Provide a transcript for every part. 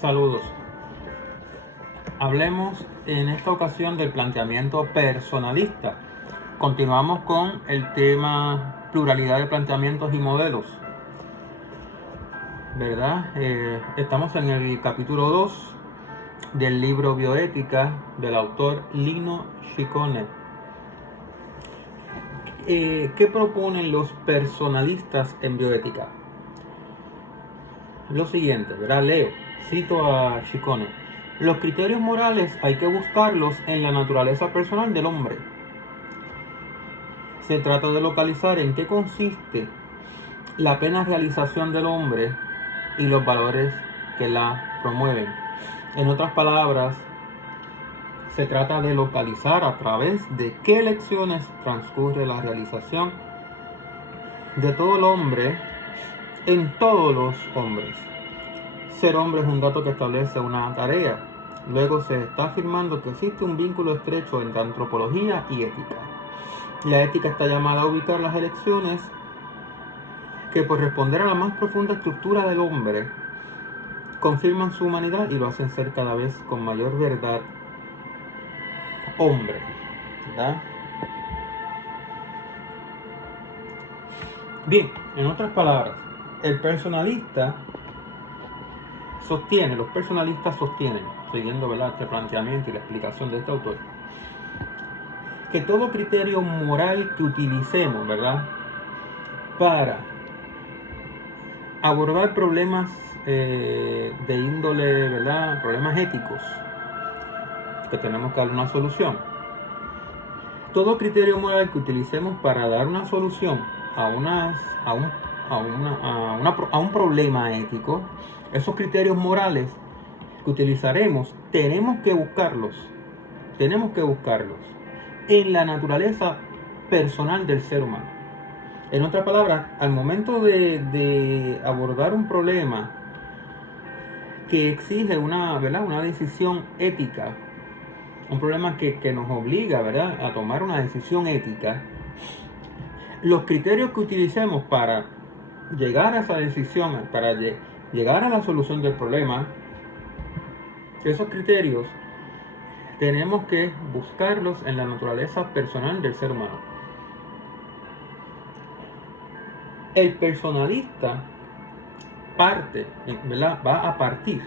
Saludos. Hablemos en esta ocasión del planteamiento personalista. Continuamos con el tema pluralidad de planteamientos y modelos. ¿Verdad? Estamos en el capítulo 2 del libro Bioética del autor Lino Ciccone. ¿Qué proponen los personalistas en bioética? Lo siguiente, ¿verdad? Leo, cito a Ciccone. Los criterios morales hay que buscarlos en la naturaleza personal del hombre. Se trata de localizar en qué consiste la plena realización del hombre y los valores que la promueven. En otras palabras, se trata de localizar a través de qué lecciones transcurre la realización de todo el hombre en todos los hombres. Ser hombre es un dato que establece una tarea. Luego se está afirmando que existe un vínculo estrecho entre antropología y ética. La ética está llamada a ubicar las elecciones que, por responder a la más profunda estructura del hombre, confirman su humanidad y lo hacen ser cada vez con mayor verdad hombre, ¿verdad? Bien, en otras palabras, los personalistas sostienen, siguiendo, ¿verdad?, este planteamiento y la explicación de este autor, que todo criterio moral que utilicemos, ¿verdad?, para abordar problemas de índole, ¿verdad?, problemas éticos, que tenemos que dar una solución. Todo criterio moral que utilicemos para dar una solución a un problema ético, esos criterios morales que utilizaremos, tenemos que buscarlos en la naturaleza personal del ser humano. En otras palabras, al momento de abordar un problema que exige una decisión ética, un problema que nos obliga, ¿verdad?, a tomar una decisión ética, los criterios que utilicemos para llegar a esa decisión, para llegar a la solución del problema, esos criterios tenemos que buscarlos en la naturaleza personal del ser humano. El personalista va a partir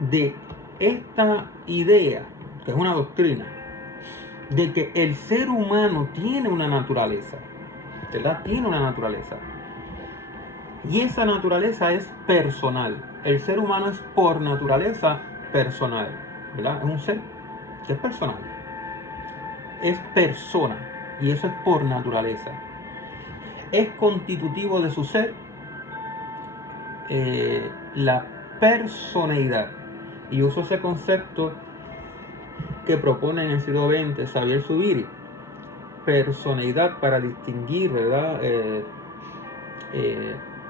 de esta idea, que es una doctrina, de que el ser humano tiene una naturaleza, ¿verdad? Tiene una naturaleza. Y esa naturaleza es personal. El ser humano es por naturaleza personal, ¿verdad? Es un ser que es personal. Es persona. Y eso es por naturaleza. Es constitutivo de su ser la personeidad. Y uso ese concepto que propone en el siglo XX Xavier Zubiri. Personeidad para distinguir, ¿verdad?,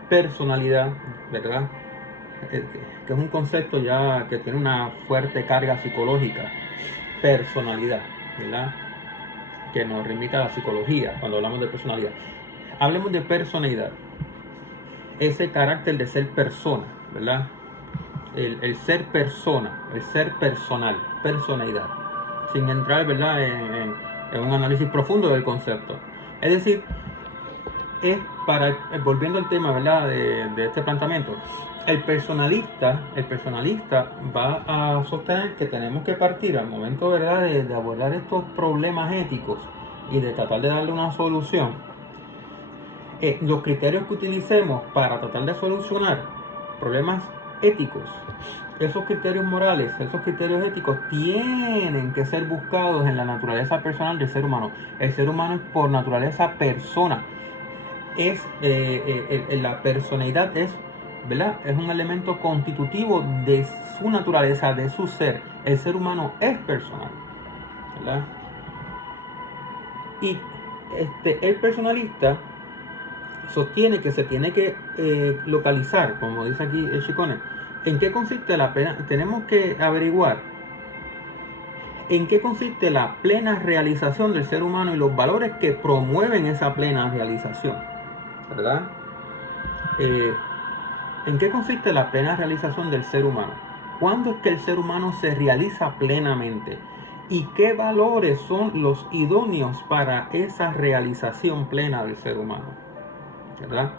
personalidad, ¿verdad?, que es un concepto ya que tiene una fuerte carga psicológica. Personalidad, ¿verdad?, que nos remite a la psicología cuando hablamos de personalidad. Hablemos de personalidad, ese carácter de ser persona, ¿verdad?, el ser persona, el ser personal, personalidad, sin entrar, ¿verdad?, en un análisis profundo del concepto. Es decir, volviendo al tema, ¿verdad?, de este planteamiento, el personalista va a sostener que tenemos que partir al momento, ¿verdad?, de abordar estos problemas éticos y de tratar de darle una solución. Los criterios que utilicemos para tratar de solucionar problemas éticos, esos criterios morales, esos criterios éticos tienen que ser buscados en la naturaleza personal del ser humano. El ser humano es por naturaleza persona. La personalidad es, ¿verdad?, es un elemento constitutivo de su naturaleza, de su ser. El ser humano es personal, ¿verdad? Y el personalista sostiene que se tiene que localizar, como dice aquí Ciccone, en qué consiste la plena. Tenemos que averiguar en qué consiste la plena realización del ser humano y los valores que promueven esa plena realización, ¿verdad? ¿En qué consiste la plena realización del ser humano? ¿Cuándo es que el ser humano se realiza plenamente? ¿Y qué valores son los idóneos para esa realización plena del ser humano? ¿Verdad?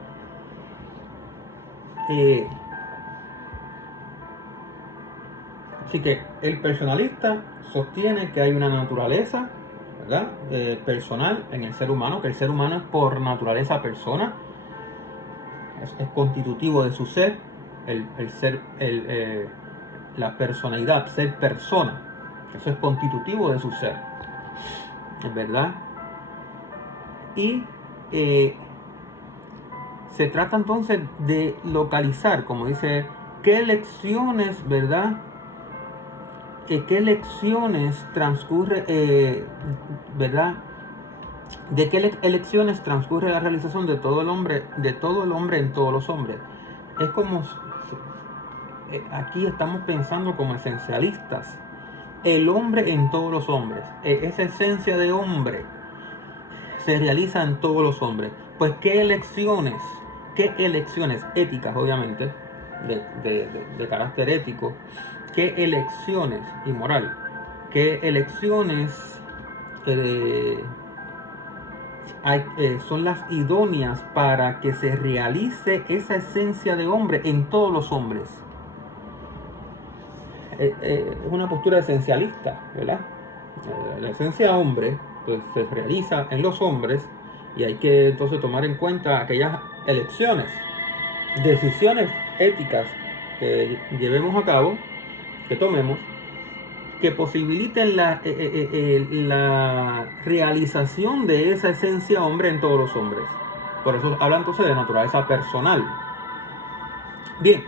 Así que el personalista sostiene que hay una naturaleza, ¿verdad? Personal en el ser humano, que el ser humano es por naturaleza persona, es constitutivo de su ser, la personalidad, ser persona, eso es constitutivo de su ser, ¿es verdad? Y se trata entonces de localizar, como dice, qué lecciones, ¿verdad? ¿Qué lecciones transcurre, ¿verdad? ¿De qué elecciones transcurre la realización de todo el hombre en todos los hombres? Es como aquí estamos pensando como esencialistas. El hombre en todos los hombres, esa esencia de hombre se realiza en todos los hombres. Pues qué elecciones éticas, obviamente, de carácter ético, qué elecciones y moral, qué elecciones son las idóneas para que se realice esa esencia de hombre en todos los hombres. Es una postura esencialista, ¿verdad? La esencia hombre pues, se realiza en los hombres y hay que entonces tomar en cuenta aquellas elecciones, decisiones éticas que llevemos a cabo, que tomemos, que posibiliten la realización de esa esencia hombre en todos los hombres. Por eso habla entonces de naturaleza personal. Bien,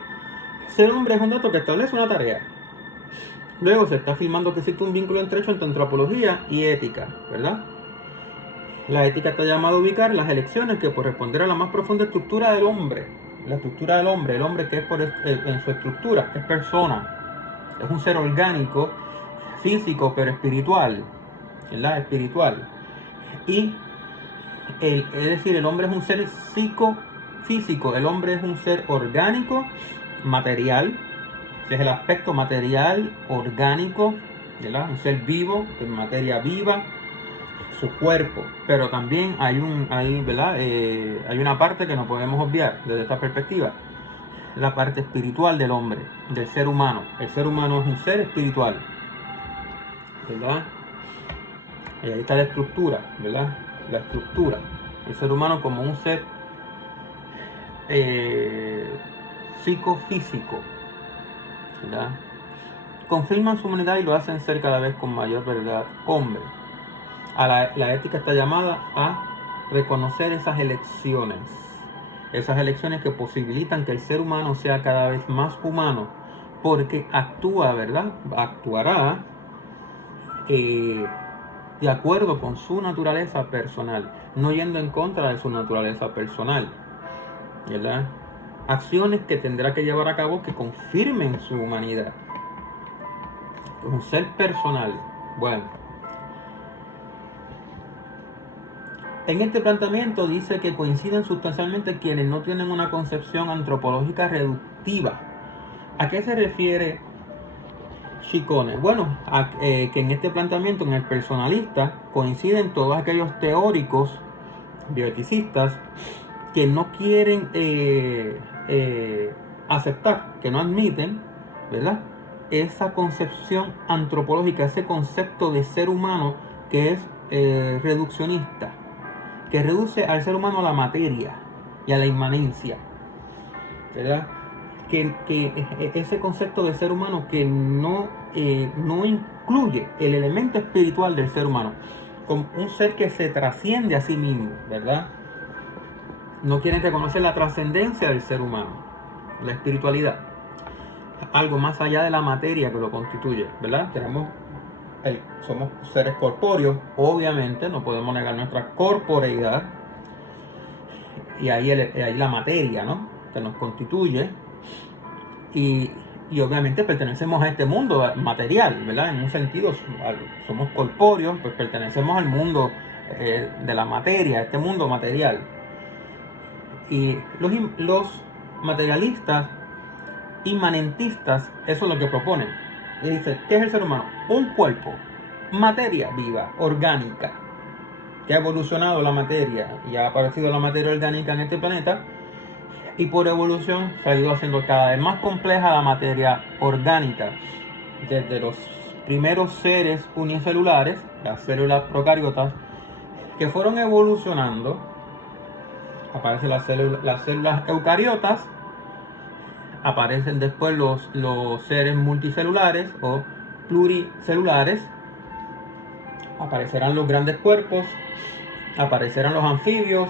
ser hombre es un dato que establece una tarea. Luego se está afirmando que existe un vínculo estrecho entre antropología y ética, ¿verdad? La ética está llamada a ubicar las elecciones que corresponden a la más profunda estructura del hombre. La estructura del hombre, el hombre que es en su estructura, es persona, es un ser orgánico, físico, pero espiritual, ¿verdad? Espiritual. Y es decir, el hombre es un ser psicofísico, el hombre es un ser orgánico, material, ese es el aspecto material, orgánico, ¿verdad? Un ser vivo, de materia viva, su cuerpo, pero también ¿verdad? Hay una parte que no podemos obviar desde esta perspectiva, la parte espiritual del hombre, del ser humano. El ser humano es un ser espiritual, ¿verdad? Y ahí está la estructura, ¿verdad? La estructura. El ser humano como un ser psicofísico, ¿verdad? Confirman su humanidad y lo hacen ser cada vez con mayor verdad hombre. La ética está llamada a reconocer esas elecciones que posibilitan que el ser humano sea cada vez más humano, porque actúa, ¿verdad? Actuará de acuerdo con su naturaleza personal, no yendo en contra de su naturaleza personal, ¿verdad? Acciones que tendrá que llevar a cabo que confirmen su humanidad. Un ser personal. Bueno, en este planteamiento dice que coinciden sustancialmente quienes no tienen una concepción antropológica reductiva. ¿A qué se refiere Ciccone? Bueno, que en este planteamiento, en el personalista, coinciden todos aquellos teóricos bioeticistas que no quieren aceptar, que no admiten, ¿verdad? Esa concepción antropológica, ese concepto de ser humano que es reduccionista, que reduce al ser humano a la materia y a la inmanencia, ¿verdad? Que ese concepto de ser humano que no incluye el elemento espiritual del ser humano, como un ser que se trasciende a sí mismo, ¿verdad? No quieren reconocer la trascendencia del ser humano, la espiritualidad, algo más allá de la materia que lo constituye, ¿verdad? Somos seres corpóreos, obviamente no podemos negar nuestra corporeidad, y ahí la materia, ¿no? Que nos constituye, y obviamente pertenecemos a este mundo material, ¿verdad? En un sentido somos corpóreos, pues pertenecemos al mundo de la materia, este mundo material. Y los materialistas, inmanentistas, eso es lo que proponen. Y dice, ¿qué es el ser humano? Un cuerpo, materia viva, orgánica, que ha evolucionado la materia y ha aparecido la materia orgánica en este planeta, y por evolución se ha ido haciendo cada vez más compleja la materia orgánica, desde los primeros seres unicelulares, las células procariotas, que fueron evolucionando. Aparecen las células eucariotas, aparecen después los seres multicelulares o pluricelulares, aparecerán los grandes cuerpos, aparecerán los anfibios,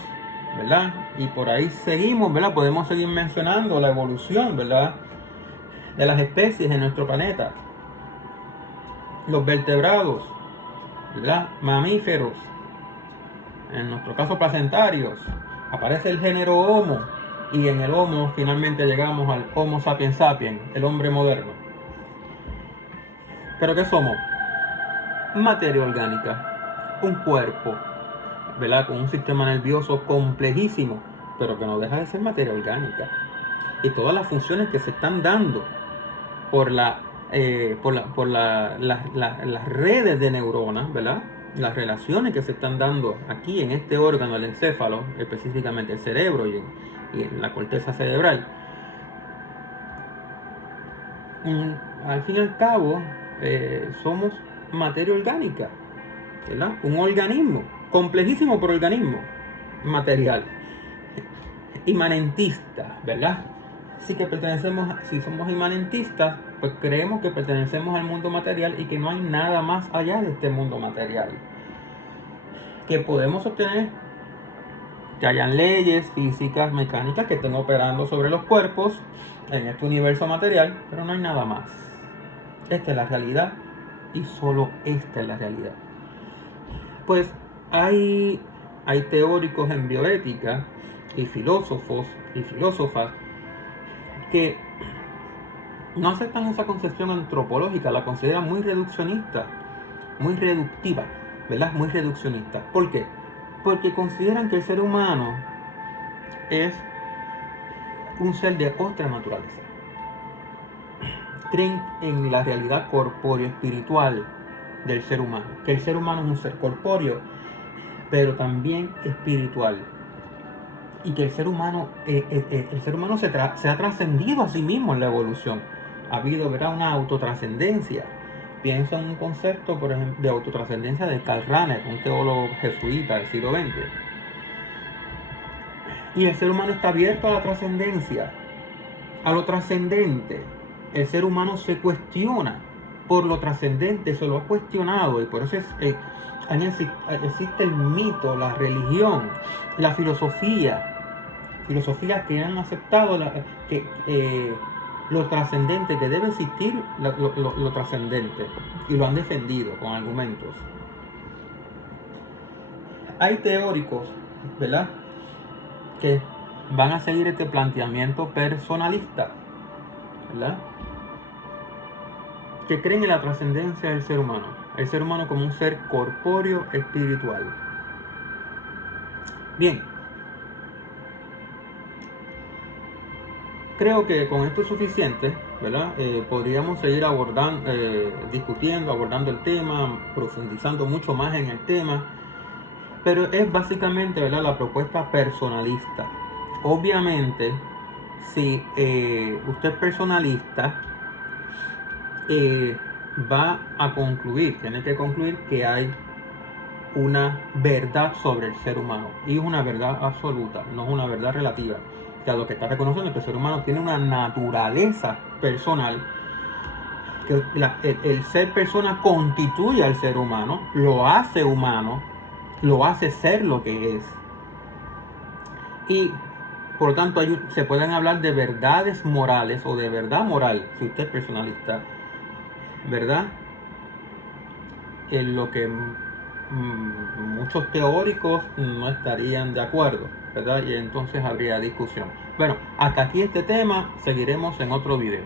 ¿verdad? Y por ahí seguimos, ¿verdad? Podemos seguir mencionando la evolución, ¿verdad?, de las especies en nuestro planeta. Los vertebrados, ¿verdad?, mamíferos, en nuestro caso placentarios. Aparece el género Homo, y en el Homo finalmente llegamos al Homo sapiens sapiens, el hombre moderno. ¿Pero qué somos? Materia orgánica, un cuerpo, ¿verdad?, con un sistema nervioso complejísimo, pero que no deja de ser materia orgánica. Y todas las funciones que se están dando por las redes de neuronas, ¿verdad?, las relaciones que se están dando aquí en este órgano, el encéfalo, específicamente el cerebro y en la corteza cerebral. Al fin y al cabo, somos materia orgánica, ¿verdad? Un organismo, complejísimo por organismo, material, inmanentista, ¿verdad? Así que si somos inmanentistas, pues creemos que pertenecemos al mundo material y que no hay nada más allá de este mundo material. Que podemos obtener que hayan leyes físicas, mecánicas que estén operando sobre los cuerpos en este universo material, pero no hay nada más. Esta es la realidad y solo esta es la realidad. Pues hay teóricos en bioética y filósofos y filósofas que no aceptan esa concepción antropológica, la consideran muy reduccionista, muy reductiva, ¿verdad? Muy reduccionista. ¿Por qué? Porque consideran que el ser humano es un ser de otra naturaleza. Creen en la realidad corpóreo-espiritual del ser humano, que el ser humano es un ser corpóreo, pero también espiritual. Y que el ser humano se ha trascendido a sí mismo en la evolución. Ha habido, ¿verdad?, una autotrascendencia. Pienso en un concepto, por ejemplo, de autotrascendencia de Karl Rahner, un teólogo jesuita del siglo XX. Y el ser humano está abierto a la trascendencia, a lo trascendente. El ser humano se cuestiona por lo trascendente, se lo ha cuestionado, y por eso existe el mito, la religión, la filosofías que han aceptado lo trascendente, que debe existir lo trascendente, y lo han defendido con argumentos. Hay teóricos, ¿verdad?, que van a seguir este planteamiento personalista, ¿verdad?, que creen en la trascendencia del ser humano, el ser humano como un ser corpóreo espiritual. Bien, creo que con esto es suficiente, ¿verdad? Podríamos seguir abordando el tema, profundizando mucho más en el tema, pero es básicamente, ¿verdad?, la propuesta personalista. Obviamente, si usted es personalista, tiene que concluir que hay una verdad sobre el ser humano, y es una verdad absoluta, no es una verdad relativa. O sea, lo que está reconociendo es que el ser humano tiene una naturaleza personal, que el ser persona constituye al ser humano, lo hace humano, lo hace ser lo que es. Y por lo tanto se pueden hablar de verdades morales o de verdad moral, si usted es personalista, ¿verdad? En lo que muchos teóricos no estarían de acuerdo, ¿verdad? Y entonces habría discusión. Bueno, hasta aquí este tema, seguiremos en otro video.